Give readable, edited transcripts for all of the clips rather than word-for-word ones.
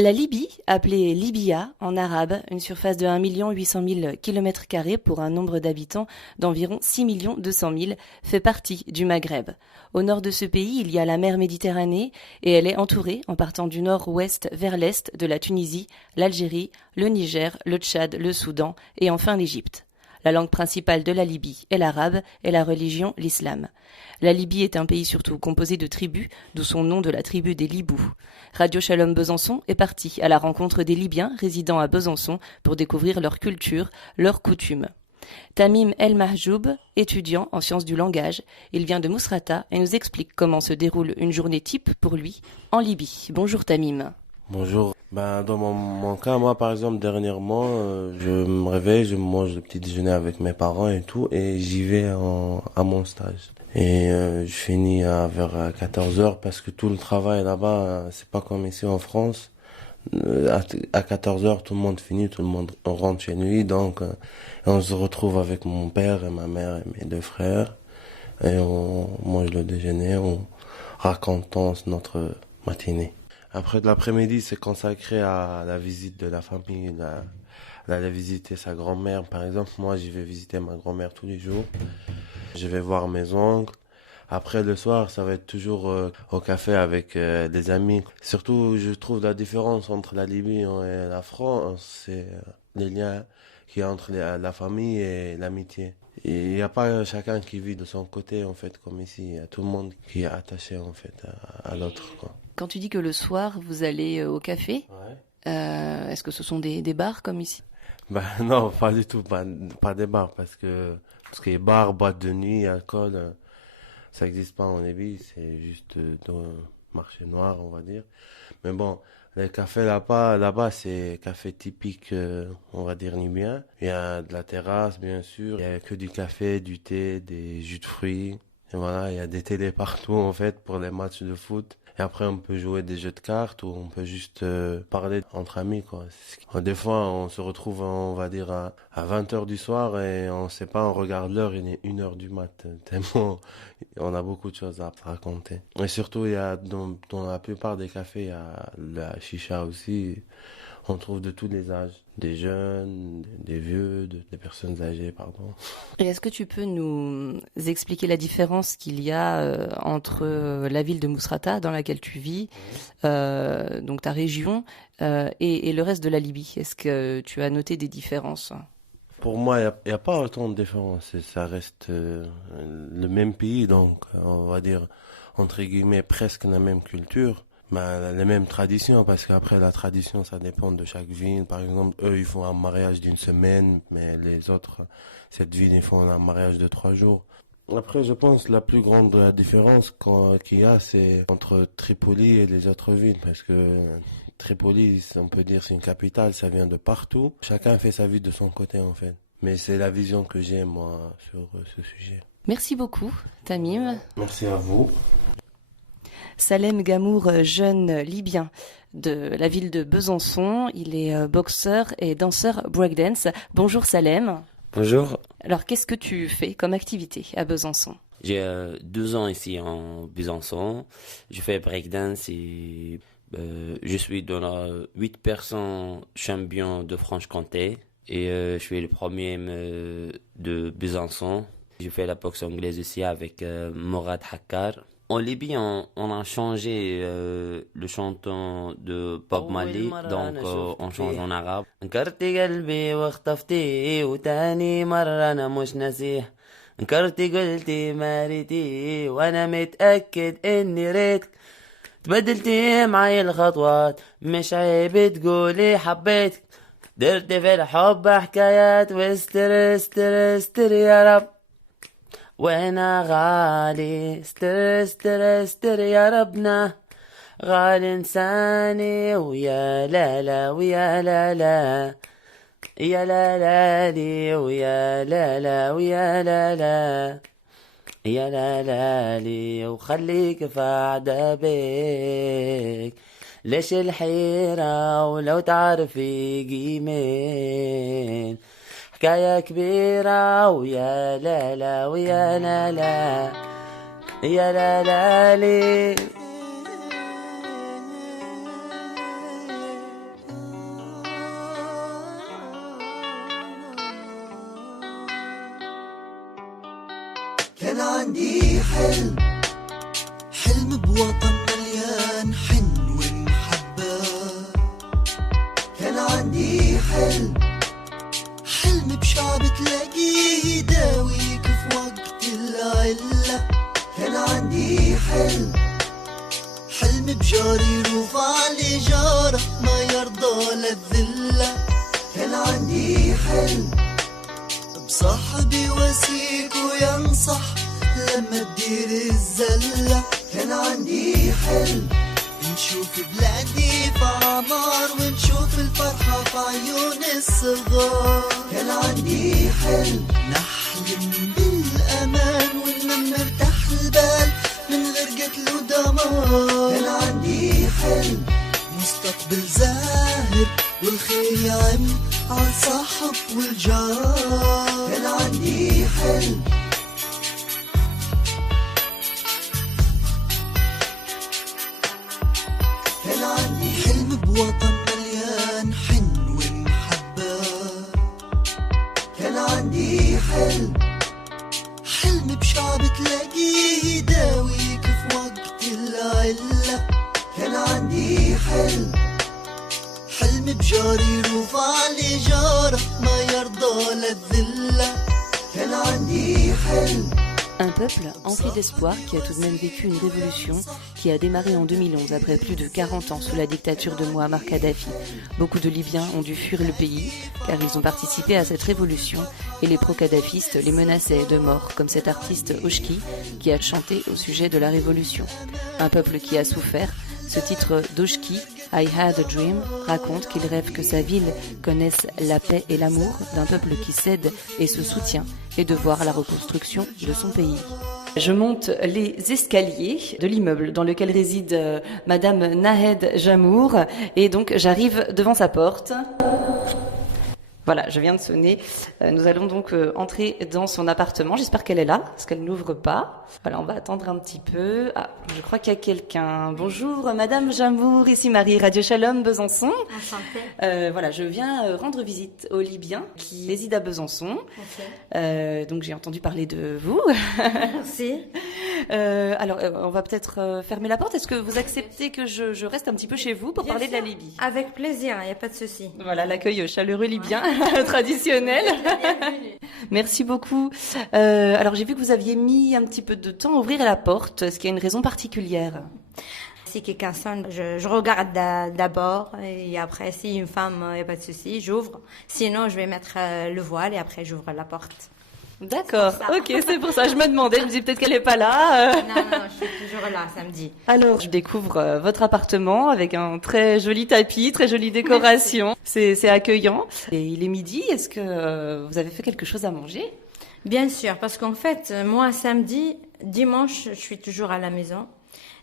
La Libye, appelée Libya en arabe, une surface de 1 800 000 km² pour un nombre d'habitants d'environ 6 200 000, fait partie du Maghreb. Au nord de ce pays, il y a la mer Méditerranée et elle est entourée, en partant du nord-ouest vers l'est, de la Tunisie, l'Algérie, le Niger, le Tchad, le Soudan et enfin l'Égypte. La langue principale de la Libye est l'arabe et la religion l'islam. La Libye est un pays surtout composé de tribus, d'où son nom de la tribu des Libous. Radio Shalom Besançon est parti à la rencontre des Libyens résidant à Besançon pour découvrir leur culture, leurs coutumes. Tamim El Mahjoub, étudiant en sciences du langage, il vient de Mousrata et nous explique comment se déroule une journée type pour lui en Libye. Bonjour Tamim. Bonjour. Dans mon cas, moi par exemple, dernièrement, je me réveille, je mange le petit déjeuner avec mes parents et tout, et j'y vais à mon stage. Et je finis vers 14 heures parce que tout le travail là-bas, c'est pas comme ici en France. À 14 heures, tout le monde finit, tout le monde rentre chez lui, donc on se retrouve avec mon père et ma mère et mes deux frères, et on mange le déjeuner, on raconte notre matinée. Après de l'après-midi, c'est consacré à la visite de la famille, aller visiter sa grand-mère. Par exemple, moi, j'y vais visiter ma grand-mère tous les jours. Je vais voir mes oncles. Après, le soir, ça va être toujours au café avec des amis. Surtout, je trouve la différence entre la Libye et la France, c'est les liens qu'il y a entre la famille et l'amitié. Et il n'y a pas chacun qui vit de son côté, en fait, comme ici. Il y a tout le monde qui est attaché, en fait, à l'autre, quoi. Quand tu dis que le soir vous allez au café, Ouais. est-ce que ce sont des bars comme ici? Non, pas du tout, pas des bars, parce que tout ce qui est bar, boîte de nuit, alcool, ça n'existe pas en Libye, c'est juste dans le marché noir, on va dire. Mais bon, les cafés là-bas, c'est café typique, on va dire libyen. Il y a de la terrasse, bien sûr. Il y a que du café, du thé, des jus de fruits. Et voilà, il y a des télés partout, en fait, pour les matchs de foot. Et après, on peut jouer des jeux de cartes ou on peut juste parler entre amis, quoi. Des fois, on se retrouve, on va dire, à 20 heures du soir et on sait pas, on regarde l'heure, il est 1 heure du mat. Tellement, on a beaucoup de choses à raconter. Et surtout, il y a, dans la plupart des cafés, il y a la chicha aussi. On trouve de tous les âges. Des jeunes, des vieux, des personnes âgées, pardon. Et est-ce que tu peux nous expliquer la différence qu'il y a entre la ville de Mousrata, dans laquelle tu vis, donc ta région, et le reste de la Libye? Est-ce que tu as noté des différences? Pour moi, y a pas autant de différence. Ça reste le même pays, donc on va dire, entre guillemets, presque la même culture. Les mêmes traditions, parce qu'après la tradition, ça dépend de chaque ville. Par exemple, eux, ils font un mariage d'une semaine, mais les autres, cette ville, ils font un mariage de 3 jours. Après, je pense la plus grande différence qu'il y a, c'est entre Tripoli et les autres villes, parce que Tripoli, on peut dire, c'est une capitale, ça vient de partout. Chacun fait sa vie de son côté, en fait. Mais c'est la vision que j'ai, moi, sur ce sujet. Merci beaucoup, Tamim. Merci à vous. Salem Gamour, jeune Libyen de la ville de Besançon. Il est boxeur et danseur breakdance. Bonjour Salem. Bonjour, Alors, qu'est-ce que tu fais comme activité à Besançon? j'ai 12 ans ici en Besançon. Je fais breakdance et je suis dans la 8% champion de Franche-Comté et je suis le premier de Besançon. Je fais la boxe anglaise aussi avec Morad Hakkar. En Libye, on a changé le chanton de Bob Marley, donc on change en arabe. انكرتي قلبي واختفتي وتاني مرة أنا مش ناسيه انكرتي قلتي ما ريتي وأنا متأكد إني ريتك تبدلتي معي الخطوات مش عيب تقولي حبيتك درت في الحب حكايات واستر استر استر يا رب وانا غالي استر استر استر يا ربنا غالي انساني ويا لا لا ويا لا لا يا لا لا لي ويا لا لا ويا لا لا يا لا لا لي وخليك في عذابك ليش الحيرة ولو تعرفي قيمين حكاية كبيرة ويا لا لا ويا لا لا يا لا لا لي كان عندي حلم بوطن مليان حن ومحبة. كان عندي حلم بشعب تلاقيه يداويك في وقت العلة. كان عندي حلم بجاري يرفع لي جارة ما يرضى للذلة. كان عندي حلم بصاحبي وسيك وينصح لما تدير الزلة. كان عندي حلم نشوف بلادي في عمار ونشوف الفرحة في عيون الصغار. كان عندي حلم نحلم بالأمان وننام نرتاح البال من غير قتل ودمار. كان عندي حلم مستقبل زاهر والخير يعم عالصاحب والجار. كان عندي حلم بوطن مليان حن ومحبة. كان عندي حلم بشعب تلاقيه يداويك في وقت العلة. كان عندي حلم بجاري يرفع لي جارة ما يرضى للذلة. كان عندي Un peuple empli d'espoir qui a tout de même vécu une révolution qui a démarré en 2011 après plus de 40 ans sous la dictature de Mouammar Kadhafi. Beaucoup de Libyens ont dû fuir le pays car ils ont participé à cette révolution et les pro-kadhafistes les menaçaient de mort comme cet artiste Oshki qui a chanté au sujet de la révolution. Un peuple qui a souffert. Ce titre d'Oshki, I Had a Dream, raconte qu'il rêve que sa ville connaisse la paix et l'amour d'un peuple qui s'aide et se soutient et de voir la reconstruction de son pays. Je monte les escaliers de l'immeuble dans lequel réside Madame Nahed Jamour et donc j'arrive devant sa porte. Voilà, je viens de sonner. Nous allons donc entrer dans son appartement. J'espère qu'elle est là, parce qu'elle n'ouvre pas. Voilà, on va attendre un petit peu. Ah, je crois qu'il y a quelqu'un. Bonjour, Madame Jamour, ici Marie, Radio Shalom, Besançon. Enchantée. Voilà, je viens rendre visite aux Libyens qui résident à Besançon. Okay. Donc j'ai entendu parler de vous. Merci. Alors, on va peut-être fermer la porte. Est-ce que vous acceptez que je reste un petit peu chez vous pour Bien parler sûr. de la Libye? Avec plaisir, il n'y a pas de souci. Voilà, l'accueil chaleureux libyen, traditionnel. Merci beaucoup. Alors, j'ai vu que vous aviez mis un petit peu de temps à ouvrir la porte. Est-ce qu'il y a une raison particulière? Si quelqu'un sonne, je regarde d'abord et après, si une femme, il n'y a pas de souci, j'ouvre. Sinon, je vais mettre le voile et après, j'ouvre la porte. D'accord, ok, c'est pour ça. Je me demandais, je me disais peut-être qu'elle n'est pas là. Non, je suis toujours là, samedi. Alors, je découvre votre appartement avec un très joli tapis, très jolie décoration. C'est accueillant. Et il est midi, est-ce que vous avez fait quelque chose à manger? Bien sûr, parce qu'en fait, moi, samedi, dimanche, je suis toujours à la maison.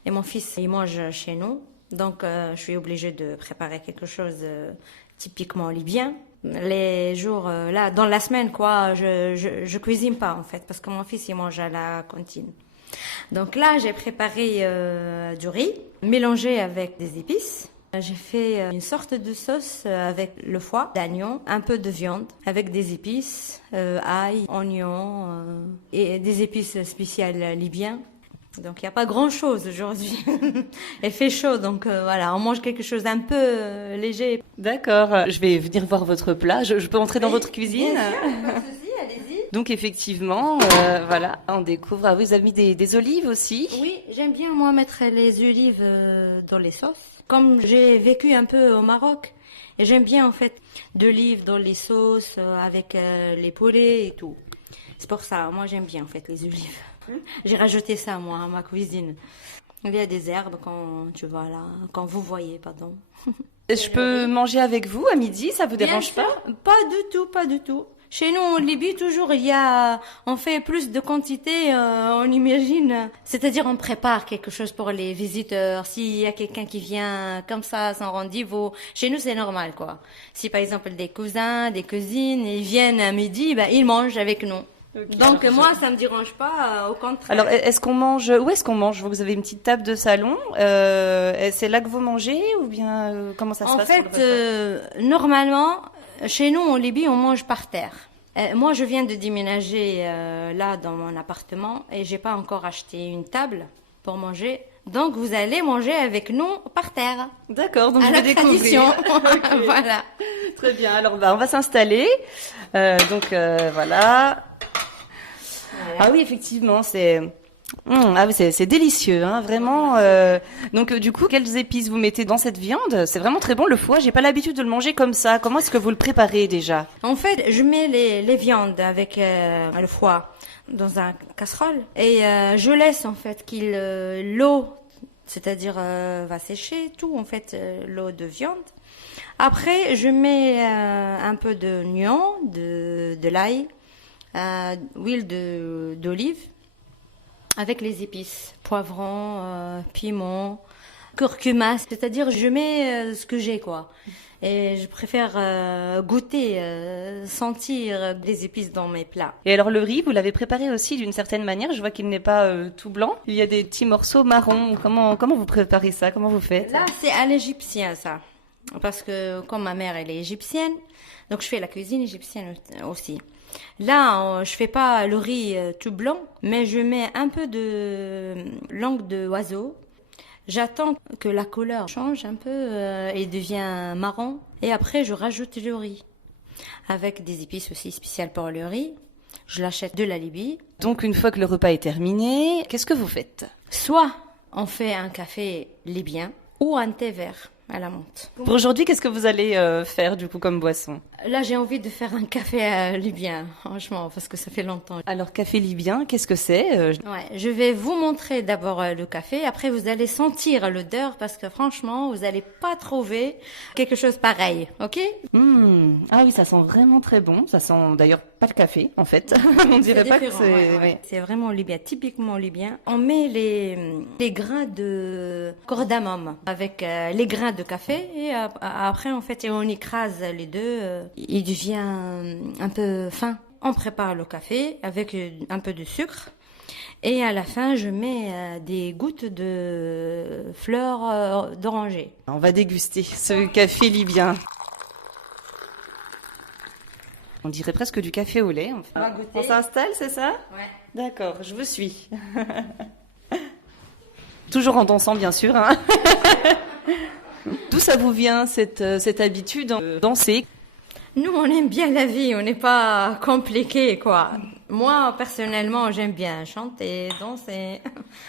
Et mon fils, il mange chez nous. Donc, je suis obligée de préparer quelque chose typiquement libyen. Les jours, là, dans la semaine, quoi, je cuisine pas, en fait, parce que mon fils, il mange à la cantine. Donc là, j'ai préparé du riz, mélangé avec des épices. J'ai fait une sorte de sauce avec le foie d'agneau, un peu de viande, avec des épices, ail, oignons, et des épices spéciales libyens. Donc, il n'y a pas grand-chose aujourd'hui. Il fait chaud, donc voilà, on mange quelque chose d'un peu léger. D'accord, je vais venir voir votre plat. Je peux entrer dans votre cuisine? Bien sûr, pas de souci, allez-y. Donc, effectivement, voilà, on découvre. Ah, vous avez mis des olives aussi? Oui, j'aime bien, moi, mettre les olives dans les sauces. Comme j'ai vécu un peu au Maroc, et j'aime bien, en fait, d'olives dans les sauces, avec les poulets et tout. C'est pour ça, moi, j'aime bien, en fait, les olives. J'ai rajouté ça, moi, à ma cuisine. Il y a des herbes quand vous voyez, pardon. Je peux manger avec vous à midi, ça vous dérange pas? Pas du tout. Chez nous, en Libye, toujours, on fait plus de quantité, on imagine. C'est-à-dire, on prépare quelque chose pour les visiteurs. S'il y a quelqu'un qui vient comme ça, sans rendez-vous, chez nous, c'est normal, quoi. Si, par exemple, des cousins, des cousines, ils viennent à midi, ils mangent avec nous. Okay. Donc moi ça me dérange pas, au contraire. Alors est-ce qu'on mange? Où est-ce qu'on mange? Vous avez une petite table de salon. C'est là que vous mangez ou bien comment ça se passe? En fait, normalement, chez nous en Libye, on mange par terre. Moi, je viens de déménager là dans mon appartement et j'ai pas encore acheté une table pour manger. Donc, vous allez manger avec nous par terre. D'accord, donc À je la vais découvrir. tradition. Voilà. Très bien, alors on va s'installer. Voilà. Ah oui, effectivement, c'est délicieux, hein, vraiment. Donc du coup, quelles épices vous mettez dans cette viande? C'est vraiment très bon le foie. J'ai pas l'habitude de le manger comme ça. Comment est-ce que vous le préparez déjà? En fait, je mets les viandes avec le foie dans un casserole et je laisse en fait qu'il l'eau, c'est-à-dire va sécher tout en fait l'eau de viande. Après, je mets un peu d'oignon, de l'ail, huile d'olive avec les épices, poivron, piment, curcuma, c'est-à-dire je mets ce que j'ai quoi. Et je préfère goûter, sentir des épices dans mes plats. Et alors le riz, vous l'avez préparé aussi d'une certaine manière. Je vois qu'il n'est pas tout blanc. Il y a des petits morceaux marrons. Comment vous préparez ça? Comment vous faites? Là, c'est à l'égyptien ça. Parce que comme ma mère elle est égyptienne, donc je fais la cuisine égyptienne aussi. Là, je fais pas le riz tout blanc, mais je mets un peu de langue d'oiseau. J'attends que la couleur change un peu et devient marron. Et après, je rajoute le riz. Avec des épices aussi spéciales pour le riz. Je l'achète de la Libye. Donc une fois que le repas est terminé, qu'est-ce que vous faites? Soit on fait un café libyen ou un thé vert à la menthe. Pour aujourd'hui, qu'est-ce que vous allez faire du coup comme boisson? Là, j'ai envie de faire un café libyen, franchement, parce que ça fait longtemps. Alors café libyen, qu'est-ce que c'est? Ouais, je vais vous montrer d'abord le café, après vous allez sentir l'odeur, parce que franchement, vous n'allez pas trouver quelque chose pareil, ok? Ah oui, ça sent vraiment très bon. Ça sent d'ailleurs pas le café, en fait. On dirait pas que différent, c'est... ouais. ouais. C'est vraiment libyen, typiquement libyen. On met les grains de cardamome avec les grains de café et après, en fait, on écrase les deux. Il devient un peu fin. On prépare le café avec un peu de sucre. Et à la fin, je mets des gouttes de fleurs d'oranger. On va déguster ce café libyen. On dirait presque du café au lait. Enfin. On va goûter. On s'installe, c'est ça? Ouais. D'accord, je vous suis. Toujours en dansant, bien sûr. Hein. D'où ça vous vient, cette habitude de danser? Nous, on aime bien la vie, on n'est pas compliqué, quoi. Moi, personnellement, j'aime bien chanter, danser.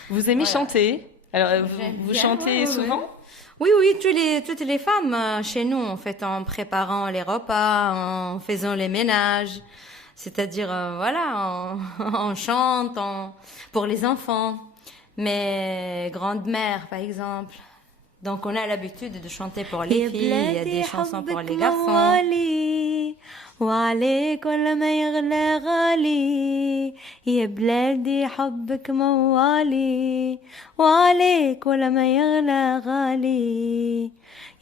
Vous aimez chanter? Alors, J'aime vous bien, chantez ouais, souvent? Oui, toutes les femmes chez nous, en fait, en préparant les repas, en faisant les ménages. C'est-à-dire, voilà, on chante pour les enfants. Mes grandes-mères, par exemple. Donc, on a l'habitude de chanter pour les filles. Il y a des chansons pour les garçons. وعليك ولا ما يغلى غالي يا بلادي حبك موالي وعليك ولا ما يغلى غالي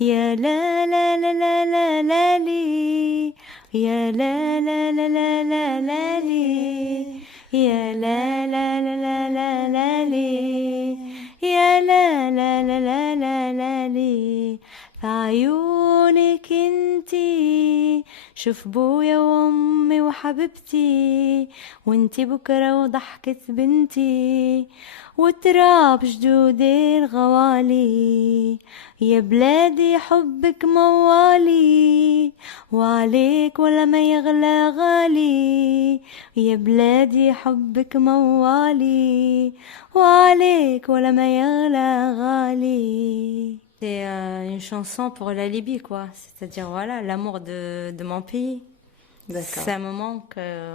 يا لا لا لا لا لا لا لي يا لا لا لا لا لا لا لي يا لا لا لا لا لا لا لي يا لا لا لا لا لا لا لي عيونك انتي شوف بويا وامي وحبيبتي وانتي بكرة وضحكة بنتي وتراب جدودي الغوالي يا بلادي حبك موالي وعليك ولا ما يغلى غالي يا بلادي حبك موالي وعليك ولا ما يغلى غالي. C'est une chanson pour la Libye, quoi. C'est-à-dire, voilà, l'amour de mon pays. D'accord. C'est un moment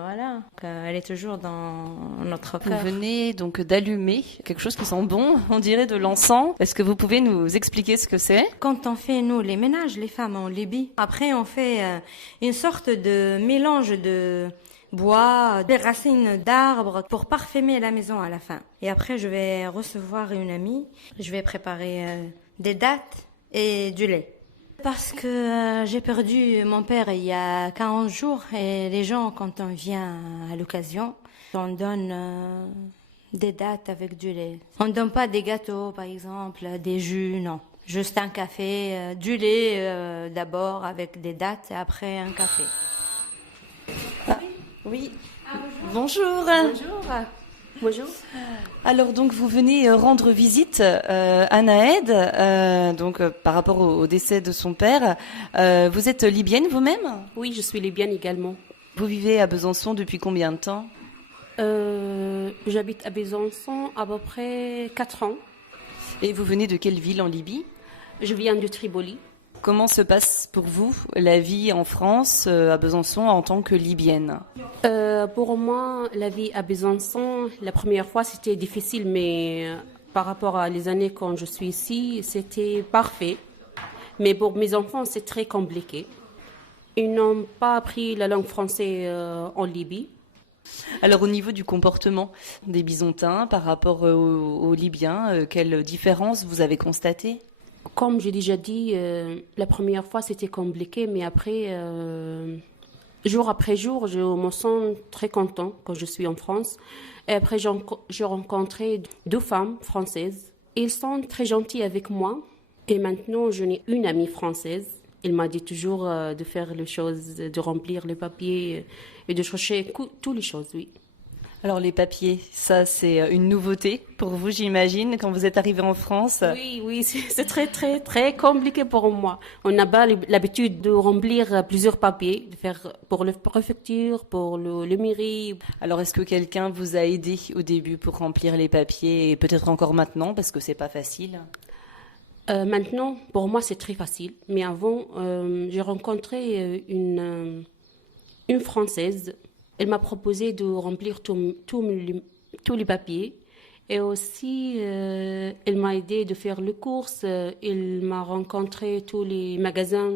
voilà, qu'elle est toujours dans notre Vous cœur. venez donc d'allumer quelque chose qui sent bon, on dirait de l'encens. Est-ce que vous pouvez nous expliquer ce que c'est? Quand on fait, nous, les ménages, les femmes en Libye, après, on fait une sorte de mélange de bois, des racines d'arbres pour parfumer la maison à la fin. Et après, je vais recevoir une amie. Je vais préparer des dattes et du lait. Parce que j'ai perdu mon père il y a 40 jours et les gens, quand on vient à l'occasion, on donne des dattes avec du lait. On ne donne pas des gâteaux, par exemple, des jus, non. Juste un café, du lait d'abord avec des dattes et après un café. Oui. Bonjour. Bonjour. Bonjour. Alors donc vous venez rendre visite à Naed, par rapport au décès de son père. Vous êtes libyenne vous-même? Oui, je suis libyenne également. Vous vivez à Besançon depuis combien de temps? J'habite à Besançon à peu près 4 ans. Et vous venez de quelle ville en Libye? Je viens de Tripoli. Comment se passe pour vous la vie en France, à Besançon, en tant que libyenne? Pour moi, la vie à Besançon, la première fois, c'était difficile, mais par rapport à les années quand je suis ici, c'était parfait. Mais pour mes enfants, c'est très compliqué. Ils n'ont pas appris la langue française en Libye. Alors au niveau du comportement des Byzantins par rapport aux Libyens, quelle différence vous avez constatée? Comme j'ai déjà dit, la première fois, c'était compliqué, mais après, jour après jour, je me sens très content quand je suis en France. Et après, j'ai rencontré 2 femmes françaises. Ils sont très gentils avec moi. Et maintenant, je n'ai une amie française. Elle m'a dit toujours de faire les choses, de remplir les papiers et de chercher toutes les choses, oui. Alors les papiers, ça c'est une nouveauté pour vous, j'imagine, quand vous êtes arrivé en France. Oui, c'est très, très, très compliqué pour moi. On n'a pas l'habitude de remplir plusieurs papiers, de faire pour la préfecture, pour le mairie. Alors est-ce que quelqu'un vous a aidé au début pour remplir les papiers et peut-être encore maintenant parce que c'est pas facile? Maintenant, pour moi, c'est très facile. Mais avant, j'ai rencontré une Française. Elle m'a proposé de remplir tous les papiers. Et aussi, elle m'a aidé de faire les courses. Elle m'a rencontré tous les magasins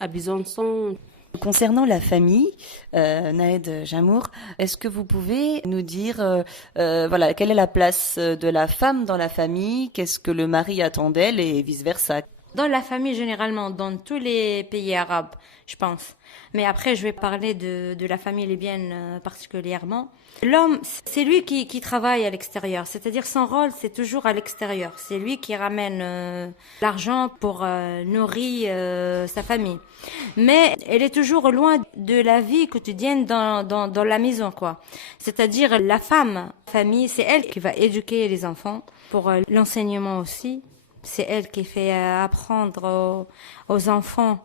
à Besançon. Concernant la famille, Naed Jamour, est-ce que vous pouvez nous dire quelle est la place de la femme dans la famille, qu'est-ce que le mari attend d'elle et vice-versa? Dans la famille, généralement, dans tous les pays arabes, je pense. Mais après, je vais parler de la famille libyenne particulièrement. L'homme, c'est lui qui travaille à l'extérieur. C'est-à-dire, son rôle, c'est toujours à l'extérieur. C'est lui qui ramène l'argent pour nourrir sa famille. Mais elle est toujours loin de la vie quotidienne dans la maison, quoi. C'est-à-dire, la femme, famille, c'est elle qui va éduquer les enfants pour l'enseignement aussi. C'est elle qui fait apprendre aux enfants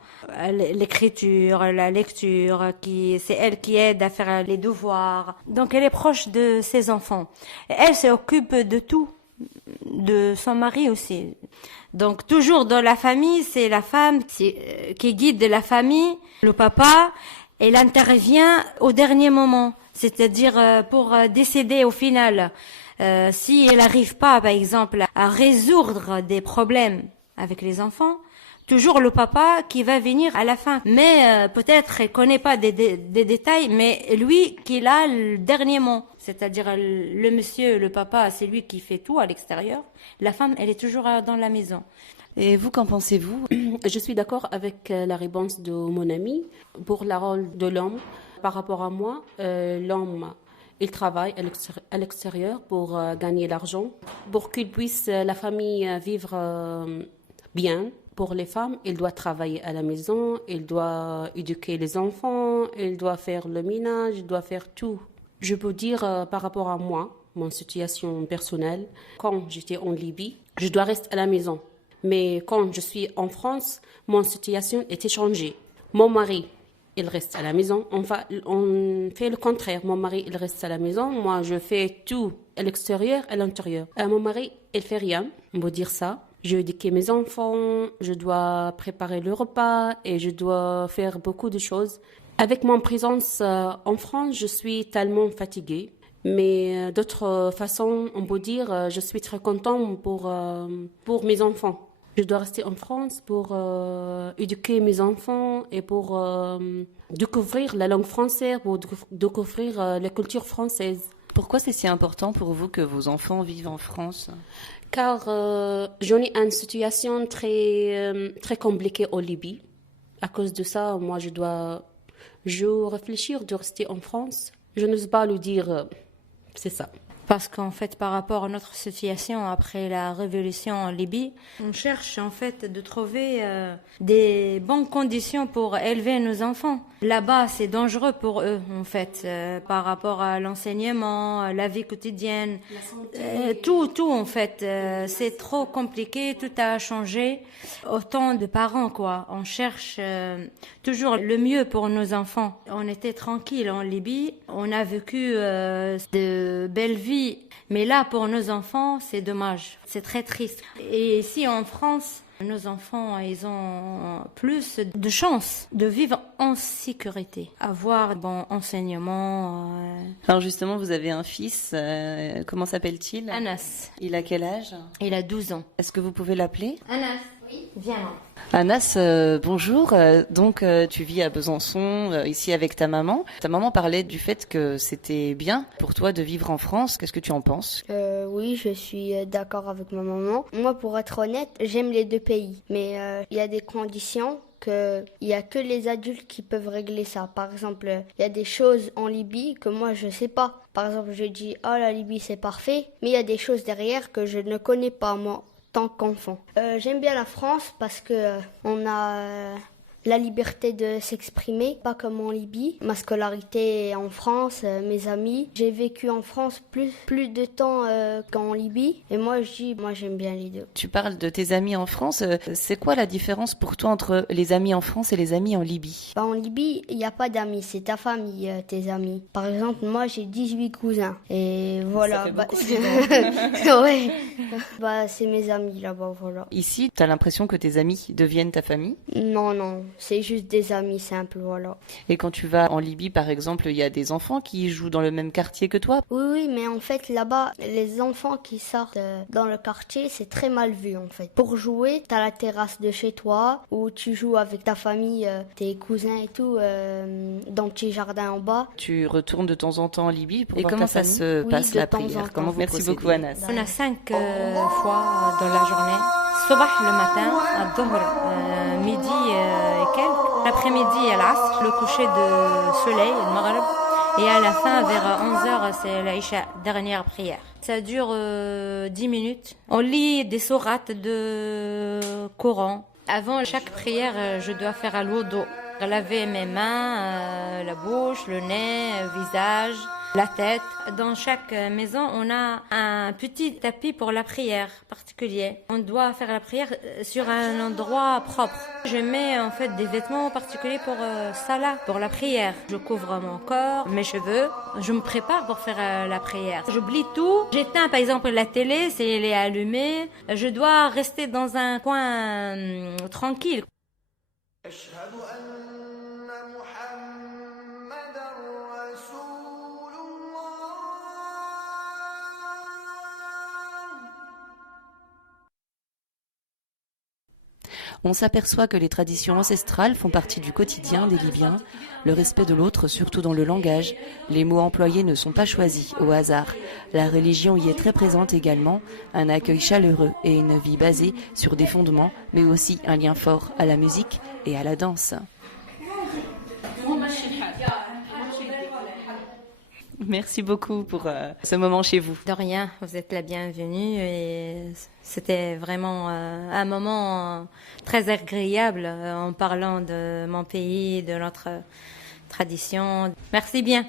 l'écriture, la lecture, c'est elle qui aide à faire les devoirs. Donc elle est proche de ses enfants. Elle s'occupe de tout, de son mari aussi. Donc toujours dans la famille, c'est la femme qui guide la famille, le papa, elle intervient au dernier moment, c'est-à-dire pour décider au final. Si elle n'arrive pas, par exemple, à résoudre des problèmes avec les enfants, toujours le papa qui va venir à la fin. Mais peut-être elle connaît pas des détails, mais lui qui a le dernier mot. C'est-à-dire le monsieur, le papa, c'est lui qui fait tout à l'extérieur. La femme, elle est toujours dans la maison. Et vous, qu'en pensez-vous? Je suis d'accord avec la réponse de mon ami pour le rôle de l'homme. Par rapport à moi, l'homme, il travaille à l'extérieur pour gagner l'argent, pour qu'il puisse, la famille, vivre bien. Pour les femmes, il doit travailler à la maison, il doit éduquer les enfants, il doit faire le ménage, il doit faire tout. Je peux dire par rapport à moi, mon situation personnelle, quand j'étais en Libye, je dois rester à la maison. Mais quand je suis en France, mon situation était changée. Mon mari, il reste à la maison. On fait le contraire. Mon mari, il reste à la maison. Moi, je fais tout à l'extérieur et à l'intérieur. Mon mari, il fait rien. On peut dire ça. Je éduque mes enfants. Je dois préparer le repas et je dois faire beaucoup de choses. Avec mon présence en France, je suis tellement fatiguée. Mais d'autre façon, on peut dire, je suis très contente pour mes enfants. Je dois rester en France pour éduquer mes enfants et pour découvrir la langue française, pour découvrir la culture française. Pourquoi c'est si important pour vous que vos enfants vivent en France? Car j'en ai une situation très, très compliquée en Libye. À cause de ça, moi, je réfléchir de rester en France. Je n'ose pas le dire, c'est ça. Parce qu'en fait, par rapport à notre situation après la révolution en Libye, on cherche en fait de trouver des bonnes conditions pour élever nos enfants. Là-bas, c'est dangereux pour eux, en fait, par rapport à l'enseignement, à la vie quotidienne, tout en fait. C'est trop compliqué, tout a changé. Autant de parents, quoi. On cherche toujours le mieux pour nos enfants. On était tranquille en Libye, on a vécu de belles vies. Mais là, pour nos enfants, c'est dommage. C'est très triste. Et ici, en France, nos enfants, ils ont plus de chances de vivre en sécurité, avoir bon enseignement. Alors justement, vous avez un fils, comment s'appelle-t-il? Anas, Il a quel âge? il a 12 ans. Est-ce que vous pouvez l'appeler? Anas, oui, viens. Anas, bonjour. Donc, tu vis à Besançon, ici avec ta maman. Ta maman parlait du fait que c'était bien pour toi de vivre en France. Qu'est-ce que tu en penses? Oui, je suis d'accord avec ma maman. Moi, pour être honnête, j'aime les deux pays. Mais il y a des conditions qu'il n'y a que les adultes qui peuvent régler ça. Par exemple, il y a des choses en Libye que moi, je ne sais pas. Par exemple, je dis, oh, la Libye, c'est parfait. Mais il y a des choses derrière que je ne connais pas, moi, tant qu'enfant. J'aime bien la France parce que on a la liberté de s'exprimer, pas comme en Libye. Ma scolarité est en France, mes amis. J'ai vécu en France plus de temps qu'en Libye. Et moi, j'aime bien les deux. Tu parles de tes amis en France. C'est quoi la différence pour toi entre les amis en France et les amis en Libye? En Libye, il n'y a pas d'amis, c'est ta famille, tes amis. Par exemple, moi, j'ai 18 cousins. Et voilà. Ça fait beaucoup, ouais. C'est mes amis là-bas, voilà. Ici, tu as l'impression que tes amis deviennent ta famille? Non. C'est juste des amis simples, voilà. Et quand tu vas en Libye, par exemple, il y a des enfants qui jouent dans le même quartier que toi? Oui, mais en fait, là-bas, les enfants qui sortent dans le quartier, c'est très mal vu, en fait. Pour jouer, t'as la terrasse de chez toi, où tu joues avec ta famille, tes cousins et tout, dans le petit jardin en bas. Tu retournes de temps en temps en Libye pour voir comment ta famille? Se passe la prière? Comment vous Merci beaucoup, Anas. On a 5 fois dans la journée. Sobah le matin, à Dhuhr, midi et quelques. L'après-midi à l'Asr, le coucher de soleil, le Maghreb. Et à la fin, vers 11h, c'est l'Aïcha, dernière prière. Ça dure 10 minutes. On lit des sourates de Coran. Avant chaque prière, je dois faire al-wudu. Laver mes mains, la bouche, le nez, le visage, la tête. Dans chaque maison, on a un petit tapis pour la prière particulier. On doit faire la prière sur un endroit propre. Je mets en fait des vêtements particuliers pour Salah, pour la prière. Je couvre mon corps, mes cheveux. Je me prépare pour faire la prière. J'oublie tout. J'éteins par exemple la télé, si elle est allumée. Je dois rester dans un coin tranquille. On s'aperçoit que les traditions ancestrales font partie du quotidien des Libyens, le respect de l'autre, surtout dans le langage. Les mots employés ne sont pas choisis au hasard. La religion y est très présente également, un accueil chaleureux et une vie basée sur des fondements, mais aussi un lien fort à la musique et à la danse. Merci beaucoup pour ce moment chez vous. De rien, vous êtes la bienvenue et c'était vraiment un moment très agréable en parlant de mon pays, de notre tradition. Merci bien.